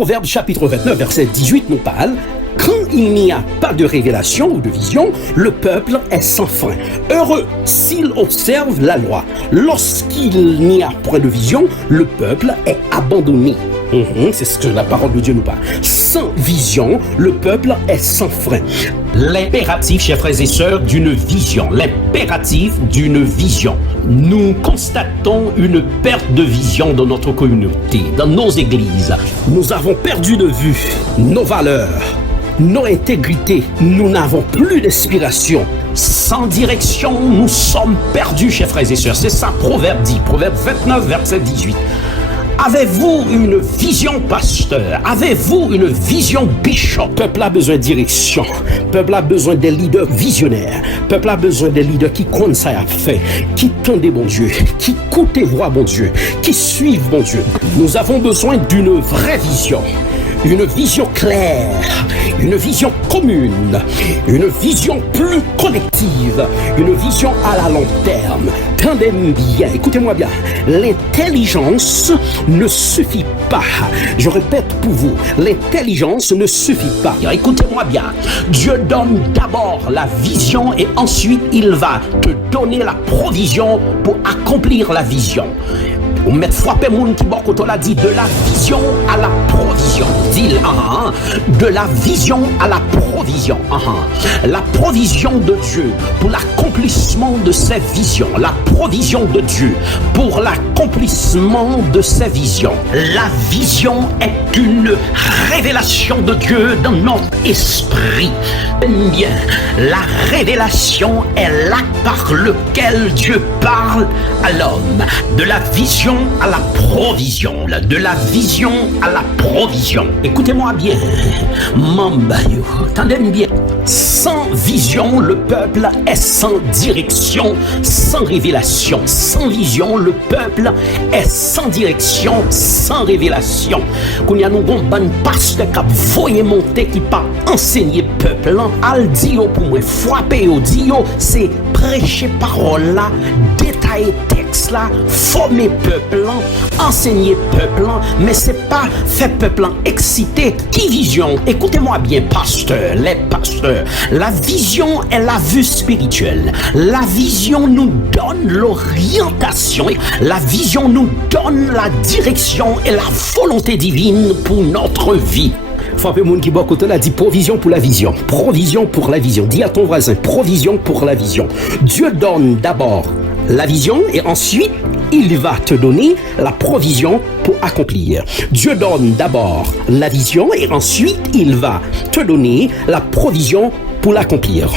Proverbe chapitre 29, verset 18 nous parle. Quand il n'y a pas de révélation ou de vision, le peuple est sans frein. Heureux s'il observe la loi. Lorsqu'il n'y a point de vision, le peuple est abandonné. C'est ce que la parole de Dieu nous parle. Sans vision, le peuple est sans frein. L'impératif, chers frères et sœurs, d'une vision. L'impératif d'une vision. Nous constatons une perte de vision dans notre communauté, dans nos églises. Nous avons perdu de vue nos valeurs, nos intégrités. Nous n'avons plus d'inspiration. Sans direction, nous sommes perdus, chers frères et sœurs. C'est ça, Proverbe dit. Proverbe 29, verset 18. Avez-vous une vision, pasteur? Avez-vous une vision, bishop? Peuple a besoin de direction. Peuple a besoin des leaders visionnaires. Peuple a besoin des leaders qui comptent ça à faire, qui tendent bon Dieu, qui écoutent voix bon Dieu, qui suivent bon Dieu. Nous avons besoin d'une vraie vision. Une vision claire, une vision commune, une vision plus collective, une vision à la long terme. Tendez bien, écoutez-moi bien, l'intelligence ne suffit pas. Je répète pour vous, l'intelligence ne suffit pas. Écoutez-moi bien, Dieu donne d'abord la vision et ensuite il va te donner la provision pour accomplir la vision. On met frapper moun qui beaucoup l'a dit, de la vision à la provision. Dit de la vision à la provision. La provision de Dieu pour l'accomplissement de ses visions. La provision de Dieu pour l'accomplissement de ses visions. La vision est une révélation de Dieu dans notre esprit. Bien, la révélation est l'acte par lequel Dieu parle à l'homme. De la vision à la provision, de la vision à la provision. Écoutez-moi bien, Mambayo, attendez bien. Sans vision, le peuple est sans direction, sans révélation. Sans vision, le peuple est sans direction, sans révélation. Quand il y a nous bon pasteur qui a voyé monter, qui pas enseigné peuple, al dio pour moi, frapper au dio, c'est prêcher parole là, détailler texte là, former peuple, enseigner peuple, mais c'est pas faire peuple excité. Qui vision? Écoutez-moi bien, pasteur, les pasteurs. La vision est la vue spirituelle. La vision nous donne l'orientation. La vision nous donne la direction et la volonté divine pour notre vie. Frappez moun qui côté là dit provision pour la vision. Provision pour la vision. Dis à ton voisin, provision pour la vision. Dieu donne d'abord la vision et ensuite il va te donner la provision pour accomplir. Dieu donne d'abord la vision et ensuite il va te donner la provision pour l'accomplir.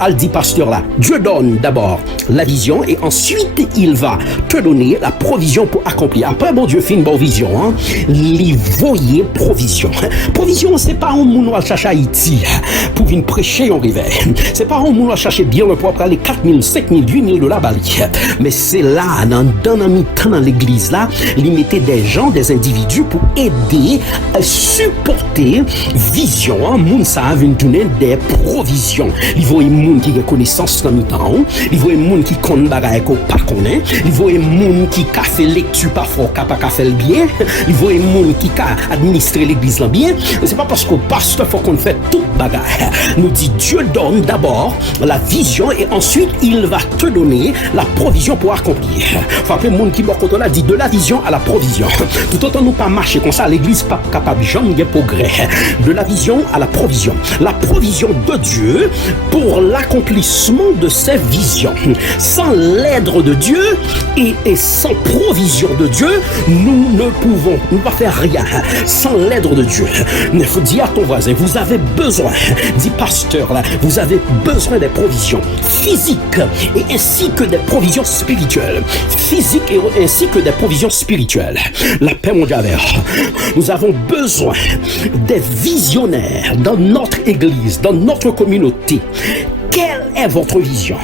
Al dit pasteur là, Dieu donne d'abord la vision et ensuite il va te donner la provision pour accomplir. Après bon Dieu fait une bonne vision, il voyait provision. Provision c'est pas un moun va chercher Haïti pour venir prêcher en réveil. C'est pas un moun va chercher bien le propre aller 4 000, 5 000, 8 000 $ bali. Mais c'est là dans l'église là, il mettait des gens, des individus pour aider à supporter vision. Moun ça vient donner des provision. Il voit un monde qui a connaissance dans le temps. Il voit un monde qui connaît bagaille qu'on pas connaît. Il voit un monde qui a fait lecture parfois qui pas fait le bien. Il voit un monde qui a administré l'église là bien. C'est pas parce qu'au pasteur faut qu'on fait tout bagaille. Nous dit Dieu donne d'abord la vision et ensuite il va te donner la provision pour accomplir. Faut appeler monde qui beaucoup là dit de la vision à la provision. Tout autant nous pas marcher comme ça l'église pas capable jamais de progrès. De la vision à la provision. La provision de Dieu pour l'accomplissement de ses visions. Sans l'aide de Dieu et sans provision de Dieu, nous ne pouvons pas faire rien. Sans l'aide de Dieu. Il faut dire à ton voisin, vous avez besoin, dit pasteur là, vous avez besoin des provisions physiques et ainsi que des provisions spirituelles. Physiques et ainsi que des provisions spirituelles. La paix mondiale. Nous avons besoin des visionnaires dans notre église, dans notre communauté. Quelle est votre vision?